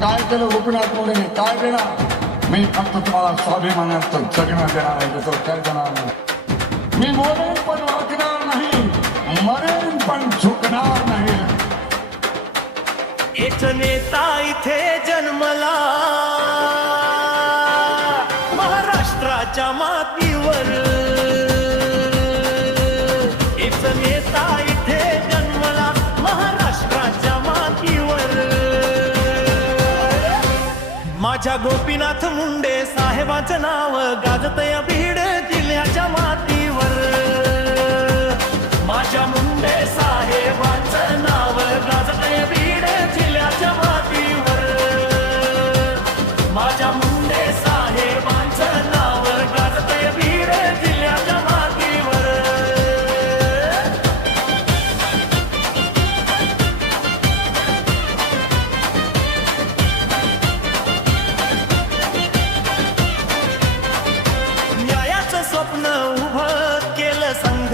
काय केलं गोपीनाथ मुंडेने काय देणार मी फक्त तुम्हाला स्वाभिमानाचं जगणं देणार आहे दुसरं काय देणार नाही. मी बोलेन पण वाकणार नाही मरेन पण झुकणार माझ्या गोपीनाथ मुंडे साहेबाचं नाव गाजतया बीड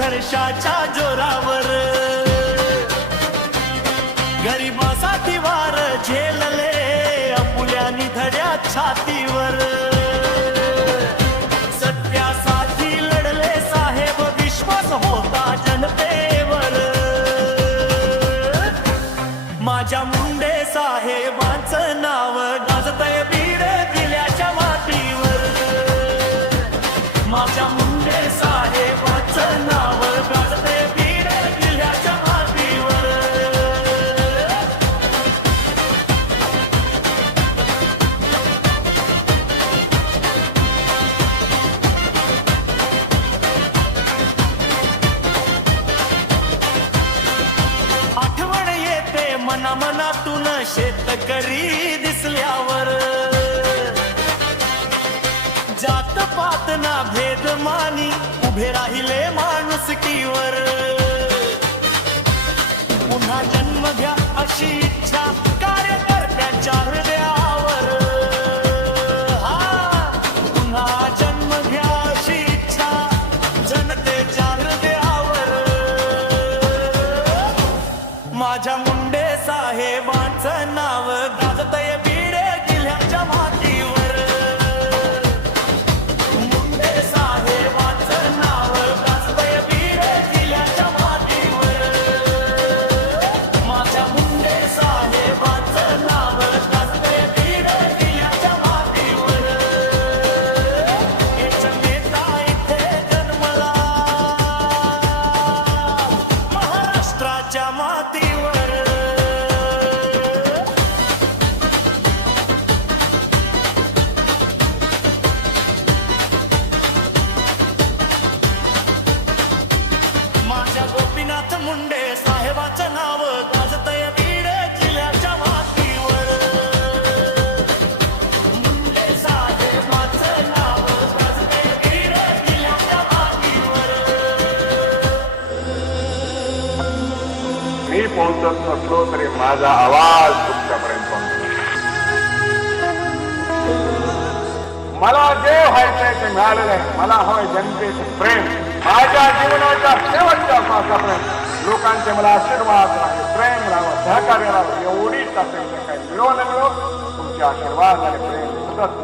संघर्षाच्या जोरावर. गरिबासाठी वार झेलले अपुल्यानी निधड्या छातीवर. मनातून शेतकरी दिसल्यावर. जात पात ना भेद मानी उभे राहिले माणुसकीवर पुन्हा जन्म घ्या अशी इच्छा मुंडे साहेबाचं नाव गाजतय बीड जिल्ह्याच्या मातीवर. मुंडे साहेबाचं नाव गाजतय बीड जिल्ह्याच्या मातीवर. मी पोहोचत नसलो तरी माझा आवाज तुमच्यापर्यंत पोहोचतो. मला जे व्हायचंय ते मिळालेलं आहे. मला हवं जनतेचं प्रेम. माझ्या जीवनाच्या शेवटच्या श्वासापर्यंत. लोकांचे मला आशीर्वाद राहावे प्रेम राहावं सहकार्य राहावं एवढीच असेल काही मिळो न मिळो तुमचे आशीर्वाद आणि प्रेम सतत